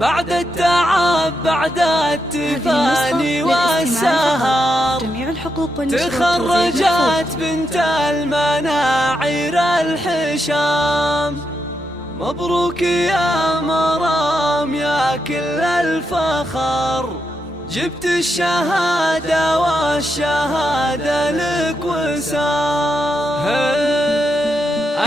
بعد التعب بعد التفاني والسهر جميع الحقوق تخرجت بنت المناعير الحشام. مبروك يا مرام يا كل الفخر، جبت الشهادة والشهادة لك وسام.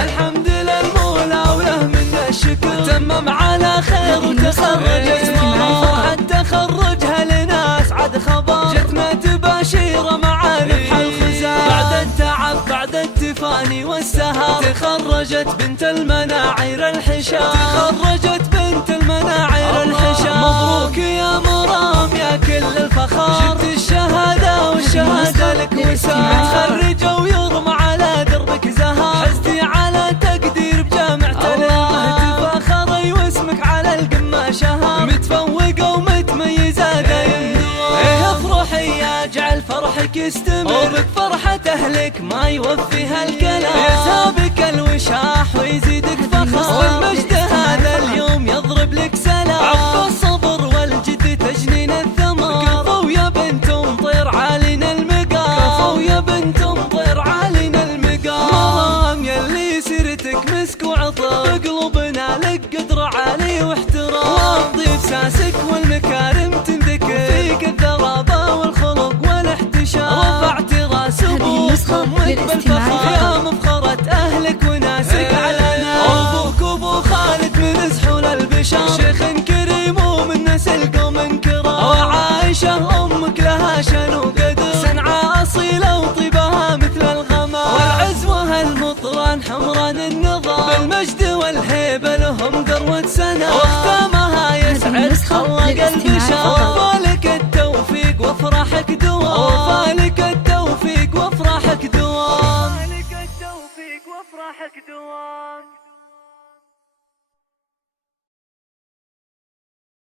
الحمد للمولى وله من الشكر، تمم على خير وتخرجت مرام. تخرجها لنا اسعد خبر، جتنا تباشير مع نفح الخزام. بعد التعب بعد التفاني والسهر تخرجت بنت المناعير الحشام. تخرجت بنت المناعير الحشام. مبروك يا مرام يا كل الفخر، جبت الشهادة والشهادة لك وسام. تخرجوا ويرمى على دربك زهر، حزتي على تقدير بجامعة الهمة. تفاخري واسمك على القمة شهر، متفوقة ومتميزة دايم دوام. افرحي يا جعل فرحك يستمر، بك فرحة اهلك ما يوفيها الكلام. يسابك الوشاح ويزيدك فخر، والمجد هذا اليوم يضرب لك سلام. عقب الصبر والجد تجنين الثمر، كفو يا بنت مطير عالينا المقام. كفو يا بنت مطير عالينا المقام. مرام يلي سيرتك مسك وعطر، بقلوبنا لك قدر عالي واحترام. والضيف ساسك والمكارم تنذكر، فيك الذرابة والخلق والاحتشام. رفعت راس امك بالفخر، يا مفخرة اهلك وناسك علنا. ابوك ابو خالد من سحول البشر، شيخ كريم ومن نسل قوم كرام. وعائشة امك لها شان وقدر، سنعة اصيلة وطيبها مثل الغمام. والعزوة المطران حمران النظام، بالمجد والهيبة لهم ذروة سنة. واختامها يسعد خلق البشر، وفالك التوفيق وافراحك دوام. وفالك التوفيق وافراحك دوام.